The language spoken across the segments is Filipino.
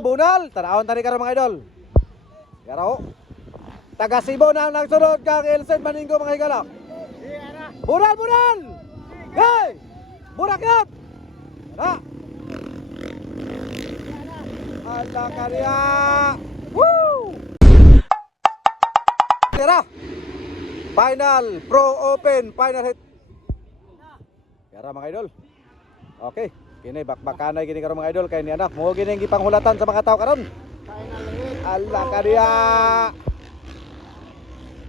bunal. Tanawon tani karon mga idol. Yaro. Taga Cebu na ang nagsunod kang Elsen Maninggo mga higala. Bunal, bunal. Hey! Burak yan. Tara. Alang kariya. Woo! Tara. Final Pro Open final hit. Yara mga idol. Okay, kini bakbakanay gini karon mga idol kay ni anak mo gini gipanghulatan sa mga tao karon. Ala kadiya.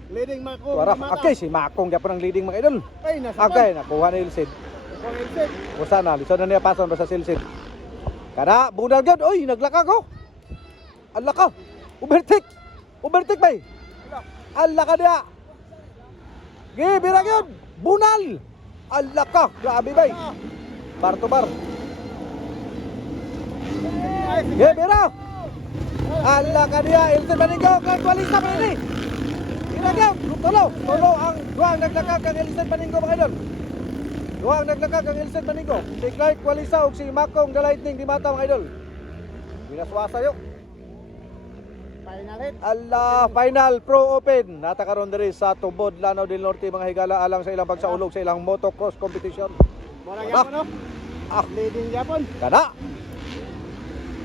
Leading Makong. Wara, okay si Makong gyapon ang leading mga idol. Ay, nasa Okay, nakuha ni Ilsid. Usa na lisod na niya pason basta Silsid. Kada bunal gyud, oy naglaka ko. Ala ka. Overtake. Overtake bay. Ala ka dia. Gi bira gyud. Bunal. Ala ka, grabe bay. Bar to bar. Ge bira. Ala ka dia, Ilsid Maninggo kay kwalisa pa ni. Ginagaw, tulo ang duwang naglakag kang Ilsid Maninggo mga idol. Duwang naglakag kang Ilsid Maninggo. Si Clark Walisa ug si Makong The Lightning di mata mga idol. Binaswasa yo. Final hit. Allah, final Pro Open. Nata karon diri sa Tubod, Lanao del Norte mga higala alang sa ilang pagsaulog sa ilang motocross competition. Mura gyapon no. Leading gyapon. Kana.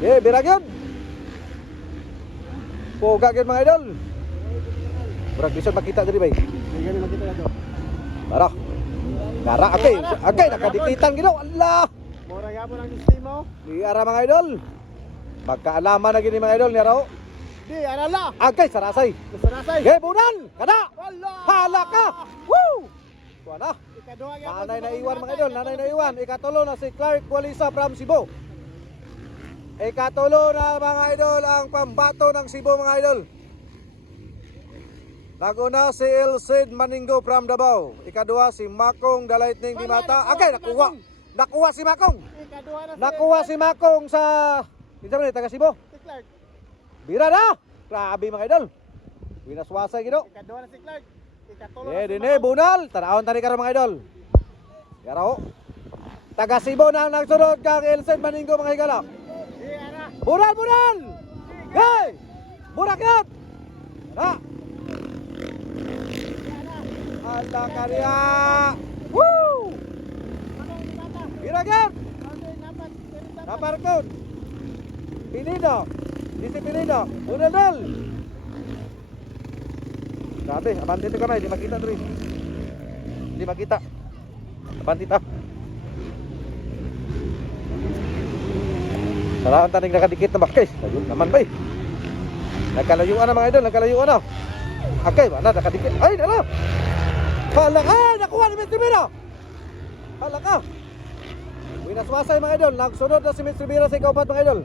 Birag yun. Poga gyud mga idol. Murag bisod makita diri bay. Di gani makita na to. Tara. Nara okay, nakadikitan gino. Allah. Mura gyapon ang istimo. Di ara mga idol. Magkaalaman na gini mga idol ni Rao. Di arala. Agay sarasay. Sarasay. Ge bunan. Kana. Wala. Hala ka. Woo. Tuana. Ikaduha gyapon. Nanay na iwan mga idol, nanay na iwan. Ikatulo na si Clark Walisa from Cebu. Ikatulo na mga idol ang pambato ng Cebu mga idol. Naguna si Ilsid Maninggo from Davao. Ikaduha si Makong The Lightning di mata. Okay, nakuha. Nakuha si Makong. Ikaduha na. Nakuha si Makong sa kinsa man taga Cebu. Si Clark. Bira na. Grabe mga idol. Winaswasay gino. Ikaduha na si Clark. Ikatulo. Dine bunal. Tanawon tani karon mga idol. Yaro. Taga Cebu na ang nagsunod kang Ilsid Maninggo mga higala. Di ara. Bunal, bunal. Hey! Burak yan. Na. Ala kariya. Woo! Birag yan. Naparkod. Pinido. Disi Pinido. Bunal. Grabe, abante ito kamay. Di makita ito rin. Di makita. Abante ito. Salamat tanig nakadikit na bakay. Ayun naman ba eh. Nagkalayuan na mga idol. Nagkalayuan na. Okay, wala. Nakadikit. Ay, nala. Hala ka. Nakuha ni Mr. Bira. Hala ka. Winaswasay mga idol. Nagsunod na si Mr. Bira sa ikaupat mga idol.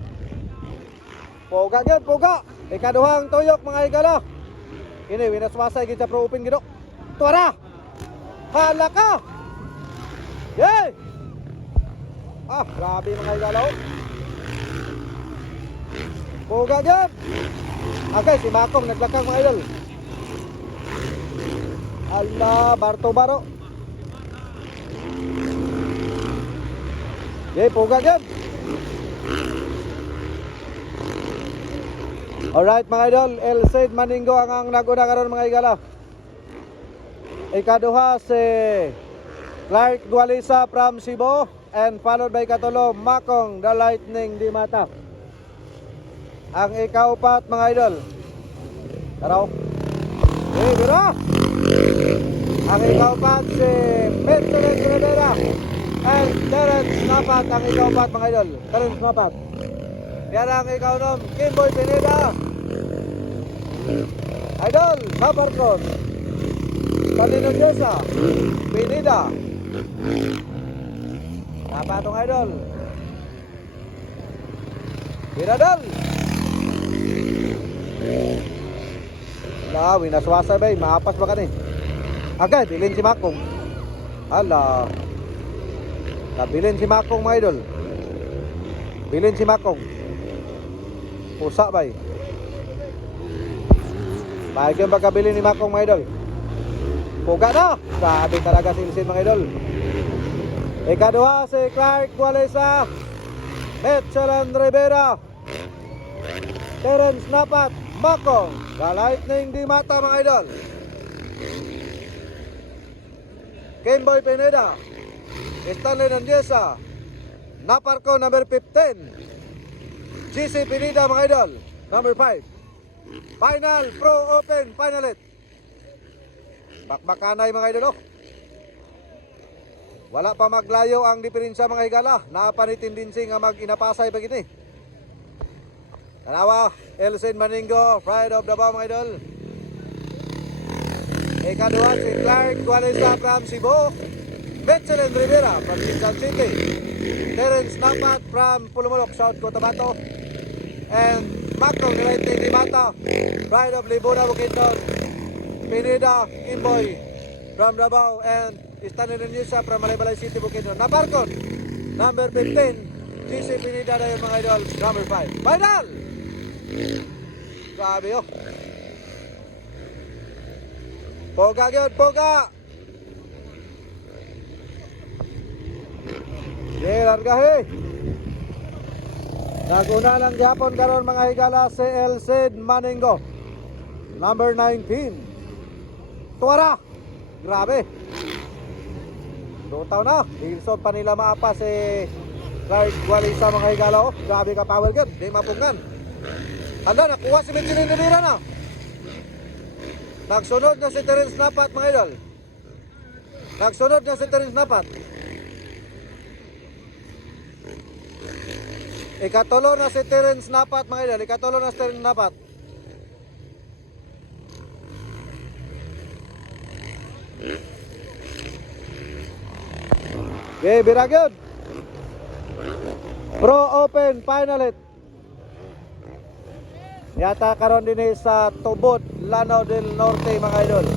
Poga yun. Poga. Ikaduhang tuyok mga higala. Ini winaswasay kita Pro Open gino. Tuwara. Hala ka. Yay. Ah, grabe mga higala. Poga yun. Okay, si Makong naglakang mga idol. Allah, Barto Baro. Yay, poga yun. Alright mga idol, Ilsid Maninggo ang naguna karon mga higala. Ikaduha si Clark Dualisa from Cebu and followed by katulo Makong The Lightning di mata. Ang ikaupat mga idol. Taraw. Hey, bira. Ang ikaupat si Mercedes Rivera and Terence Napat ang ikaupat mga idol. Terence Napat. Yan ang ikaunom, Kimboy Pineda. Idol, Naparkon. Talino Diesa. Pineda. Napatong idol. Pinadal. Wala, winaswasa ba? Maapas ba ka ni? Agad, bilin si Makong. Hala. Nabilin si Makong mga idol. Bilin si Makong. Pusa ba? Baik yung pagkabili ni Makong mga idol. Puga na. Grabe talaga si Ilsid mga idol. Ikaduha si Clark Walisa. Metchalan Rivera. Terence Napat, Makong, The Lightning Di Mata mga idol. Kenboy Pineda, Stanley Nandiesa, Naparco number 15, GC Pineda mga idol, number 5. Final Pro Open Finalit. Bakbakanay mga idol. Wala pa maglayo ang diferensya mga higala. Napanitindinsi nga mag-inapasay pag ini. Tanawa, Elsin Maningo, Pride of Davao mga idol. Ikaduha si Clark Gualesa from Cebu, Betzel Rivera from Quezon City, Terence Napat from Pulumulok, South Cotabato, and Makong Lightning Di Mata, Pride of Libuna Bukidnon, Pineda Kimboy from Davao, and Stanley Nandiesa from Malaybalay City, Bukidnon. Naparkon, number 15, GC Pineda na yung mga idol, number 5. Final! Grabe oh. Poga gyud, poga. Largahe. Naguna lang gihapon karon mga higala si Elcid Maningo, number 19. Tuwara. Grabe. Dutaw na. Ilsod pa nila maapa si Clark Gualesa mga higala. Oh. Grabe ka power gyud. Di mapungan. Hala, nakuha si Benjamin Rivera na. Nagsunod na si Terence Napat mga idol. Nagsunod na si Terence Napat. Ikatulo na si Terence Napat mga idol. Ikatulo na si Terence Napat. Okay, biragyod. Pro Open Finalit. Yata karon din sa Tubod, Lanao del Norte mga idol.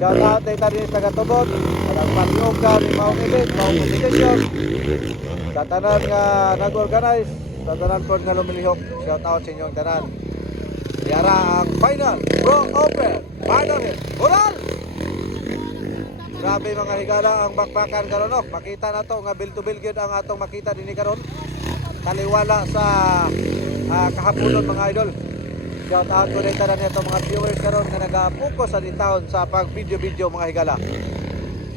Shout out ay tadi sa Tubod, nagpalyoga ni Maong Event, Maong Competition. Sa tanan nga nag-organize, sa tanan po nga lumilihok. Shout out sa inyong tanan. Yara ang final Pro Open Finalit. Moral! Grabe mga higala ang bakbakan karon no. Makita na to nga bil to bil gyud ang atong makita dinhi karon. Taliwala sa kahaponon mga idol. Shout out ko rin tanan nito mga viewers karon nga nagapokus sa ditawon sa pag video mga higala.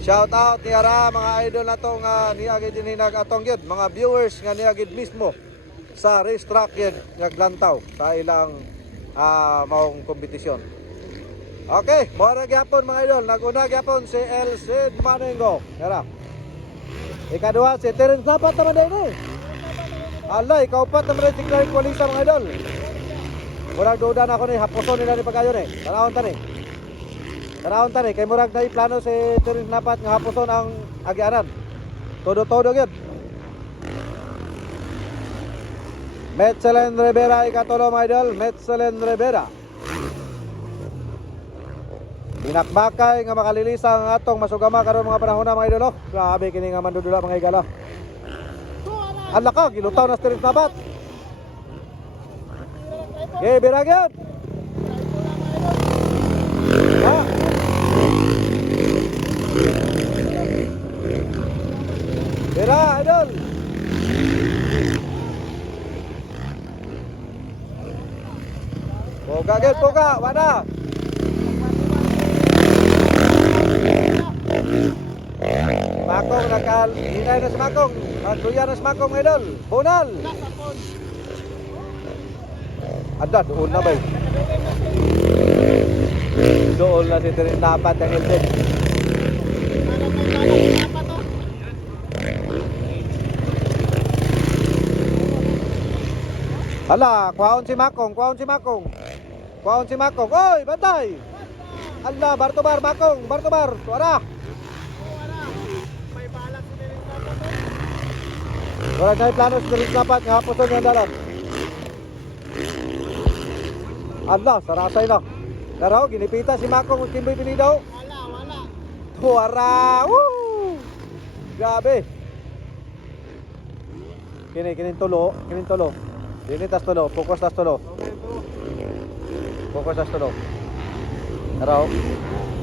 Shout out ni ara mga idol nato nga niagid dinhi nag-atong gyud mga viewers nga niagid mismo sa racetrack gyud nga Glantaw sa ilang maong kompetisyon. Okay, mora gyapon mga idol. Naguna gyapon si Elcid Maningo. Yara. Ikaduha si Terence Napat naman din eh. Alay, kaupat naman si Clark Gualesa mga idol. Murag duda na ako ni hapuson nila ni pagayon eh. Tanawon tani. Tanawon tani kay murag na plano si Terence Napat nga hapuson ang agianan. Todo-todo gyud. Betzel Rivera ikatulo mga idol. Betzel Rivera. Binakbakay nga makalilisa ang atong masugama karon mga panahon na mga idol. Grabe kini nga mandudula mga higala. Ala ka, gilutaw na Terence Napat. Okay, biragyod. Ha? Bira, idol. Poga gyud, poga, wala. Makong nakal, hinay na si Makong. Nagduya na si Makong idol. Bunal. Ada, doon na ba? Doon na si Terence Napat ang Elcid. Hala, kuhaon si Makong, kuhaon si Makong. Kuhaon si Makong. Oy, bantay. Hala, Bartobar, Makong, Bartobar. Suara. Wala na plano si Terence Napat nga hapuson yung dalan. Allah, sarasay na. Naraw, ginipita si Makong at Kimboy Pineda. Wala. Tuwara! Woo! Grabe. Kinin tulo. Dinitas tulo, fokus tas tulo. Fokus tas tulo. Naraw.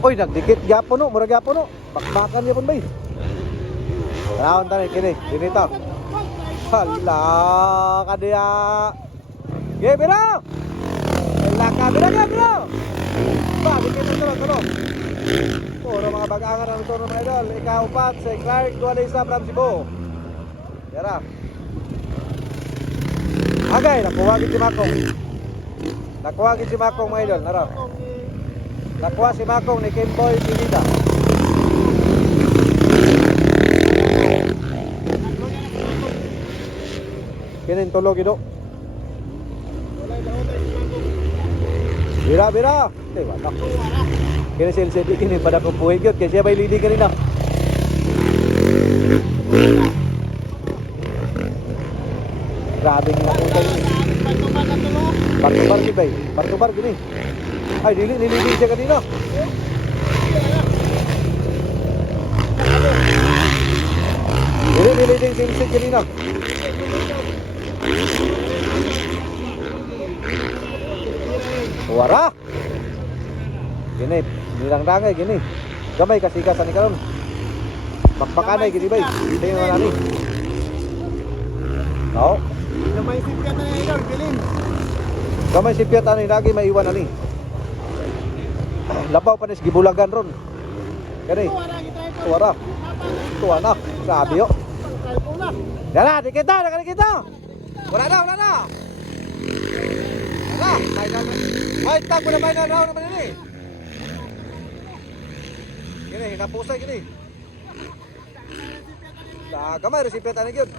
Uy, nagdikit gyapon no, murag gyapon no. Bakbakan gyapon bay. Narawon tani kini, dinita. Hala, kadya. Ge, biro! Laka, biro! Ba, di kita tulong. Puro mga bag-angan ang turno mga idol. Ika-4 si Clark Dualisa from Cebu. Yara. Agay, nakuha si Makong. Nakuha si Makong mga idol. Nara. Nakuha si Makong ni Kimboy Pinida. Kinin tulog ito. Bira. Wala. Kini silsip kini pada ko puwing yun. Kasi siya may leading kanina. Grabe nga po tayo. Bartubar gini bay. Bartubar gini. Ay, nililiding siya kanina. Nililiding silsip kanina. Wara. Gini, nilang-dangay gini. Gamay kasi kasan ni karon. Bakbakanay gini bay. Tingnan mo nani. Oo. Gamay sipyat na idol, bilin. Gamay sipyat ani lagi maiwan ani. Labaw panis gibulagan ron. Gani. Tuwara kita ito. Wara. Tuwa na. Sabi yo. Dala, di kita. Wala na. Ay, tag mo na may nanaw naman ini. Gini, hinapusay gini. Gamay, resipyat ani gyud.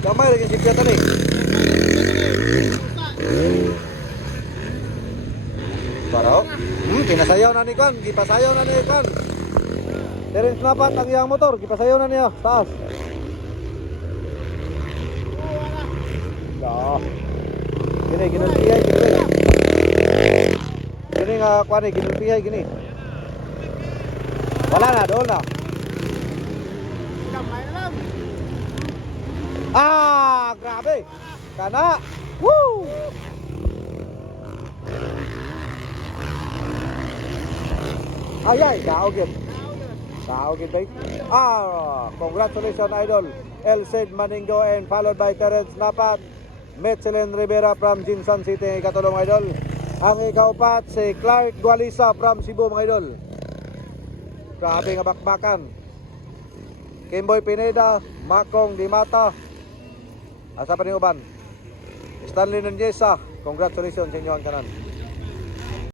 Gamay lagi resipyat ani. Baro? Pinasayaw na ni Kwan, gipasayaw na ni Kwan. Terence napat ang iyang motor, gipasayaw na niya, taas. Gini, ginulpihay, gini. Gini nga, Kwan ginulpihay, gini. Wala na, doon na. Gamay na lang. Grabe. Kana. Woo! Ay, kaogit. Kaogit bay. Congratulations idol. Elcid Maningo and followed by Terence Napat. Metzelin Rivera from Jinsan City, katulong idol. Ang ika-4 si Clark Dualisa from Cebu mga idol. Grabe nga bakbakan. Kimboy Pineda, Makong Dimata. Asa pa ni uban? Stanley Nunjesa, congratulations sa inyo ang kanan.